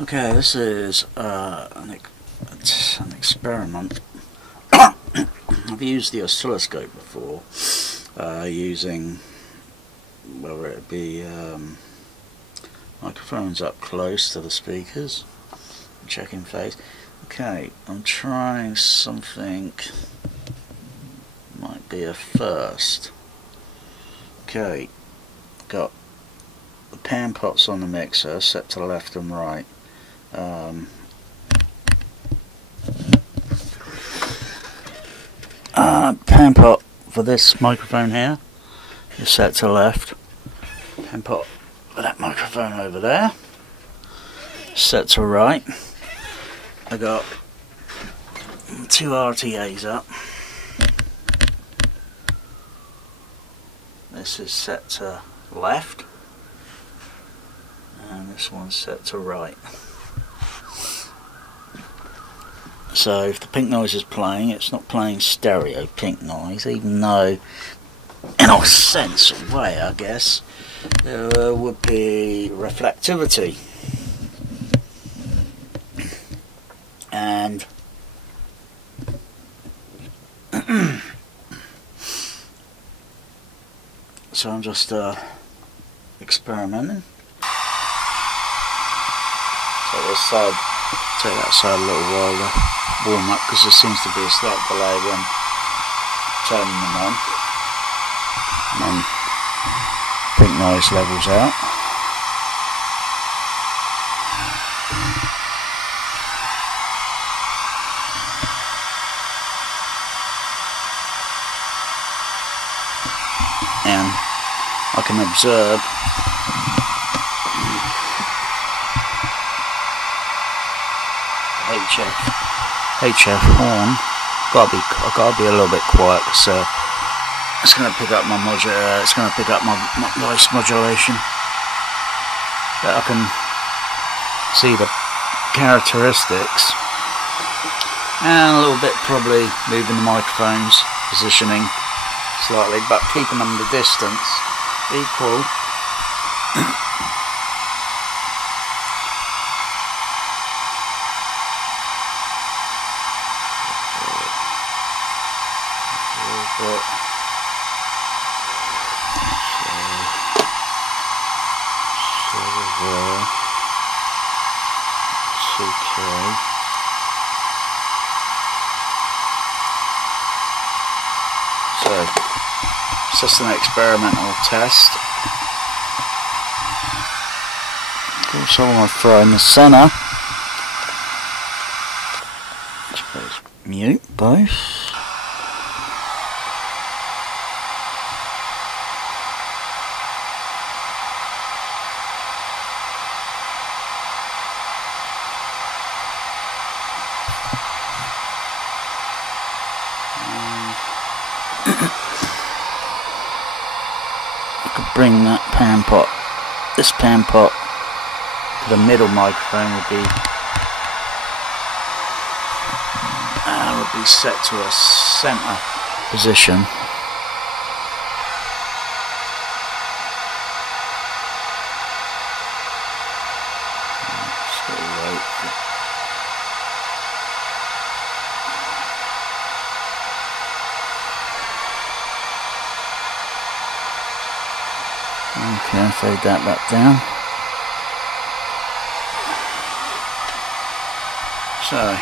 Okay, this is an experiment. I've used the oscilloscope before, using, whether it be microphones up close to the speakers, checking phase. Okay, I'm trying something, might be a first. Okay, got the pan pots on the mixer set to left and right. Pan pot for this microphone here is set to left. Pan pot for that microphone over there set to right. I got two RTAs up. This is set to left and this one's set to right. So if the pink noise is playing, it's not playing stereo pink noise, even though in a sense of way, I guess, there would be reflectivity. And so I'm just experimenting. So let's take that side a little while to warm up, because there seems to be a slight delay when turning them on. And then pink noise levels out. And I can observe HF horn. I gotta be a little bit quiet, because it's going to pick up my voice modulation. But I can see the characteristics, and a little bit probably moving the microphones positioning slightly, but keeping them the distance equal. So it's just an experimental test. Also, I want to throw in the center. I suppose mute both. I could bring that this pan pot to the middle microphone would be set to a center position. Okay, fade that back down. So